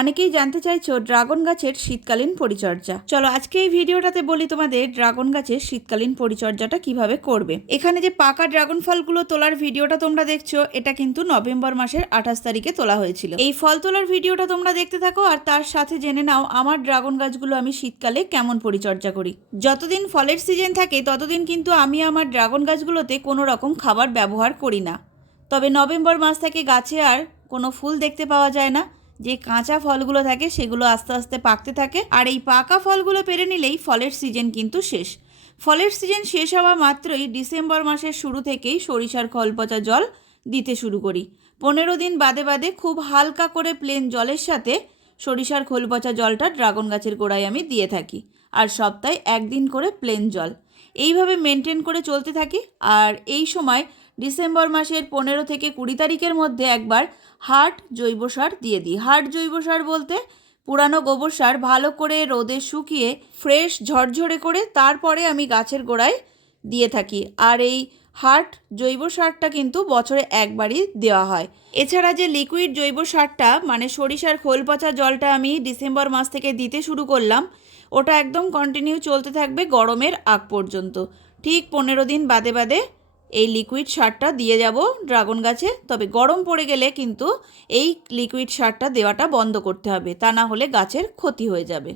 অনেকেই জানতে চাইছো ড্রাগন গাছের শীতকালীন পরিচর্যা। চলো আজকে এই ভিডিওটাতে বলি তোমাদের ড্রাগন গাছের শীতকালীন পরিচর্যাটা কীভাবে করবে। এখানে যে পাকা ড্রাগন ফলগুলো তোলার ভিডিওটা তোমরা দেখছ, এটা কিন্তু নভেম্বর মাসের আঠাশ তারিখে তোলা হয়েছিল। এই ফল তোলার ভিডিওটা তোমরা দেখতে থাকো আর তার সাথে জেনে নাও আমার ড্রাগন গাছগুলো আমি শীতকালে কেমন পরিচর্যা করি। যতদিন ফলের সিজন থাকে, ততদিন কিন্তু আমি আমার ড্রাগন গাছগুলোতে কোনো রকম খাবার ব্যবহার করি না। তবে নভেম্বর মাস থেকে গাছে আর কোনো ফুল দেখতে পাওয়া যায় না। যে কাঁচা ফলগুলো থাকে সেগুলো আস্তে আস্তে পাকতে থাকে। আর এই পাকা ফলগুলো পেরে নিলেই ফলের সিজন কিন্তু শেষ। ফলের সিজন শেষ হওয়া মাত্রই ডিসেম্বর মাসের শুরু থেকেই সরিষার খল পচা জল দিতে শুরু করি। পনেরো দিন বাদে বাদে খুব হালকা করে প্লেন জলের সাথে সরিষার খোল পচা জলটা ড্রাগন গাছের গোড়ায় আমি দিয়ে থাকি। আর সপ্তাহে একদিন করে প্লেন জল। এইভাবে মেনটেন করে চলতে থাকি। আর এই সময় ডিসেম্বর মাসের পনেরো থেকে কুড়ি তারিখের মধ্যে একবার হার্ট জৈব সার দিয়ে দিই। হার্ট জৈব সার বলতে পুরানো গোবর সার ভালো করে রোদে শুকিয়ে ফ্রেশ ঝরঝরে করে তারপরে আমি গাছের গোড়ায় দিয়ে থাকি। আর এই হার্ট জৈব সারটা কিন্তু বছরে একবারই দেওয়া হয়। এছাড়া যে লিকুইড জৈব সারটা মানে সরিষার খোল পচা জলটা আমি ডিসেম্বর মাস থেকে দিতে শুরু করলাম, ওটা একদম কন্টিনিউ চলতে থাকবে গরমের আগ পর্যন্ত। ঠিক পনেরো দিন বাদে বাদে এই লিকুইড সারটা দিয়ে যাব ড্রাগন গাছে। তবে গরম পড়ে গেলে কিন্তু এই লিকুইড সারটা দেওয়াটা বন্ধ করতে হবে। তা না হলে গাছের ক্ষতি হয়ে যাবে।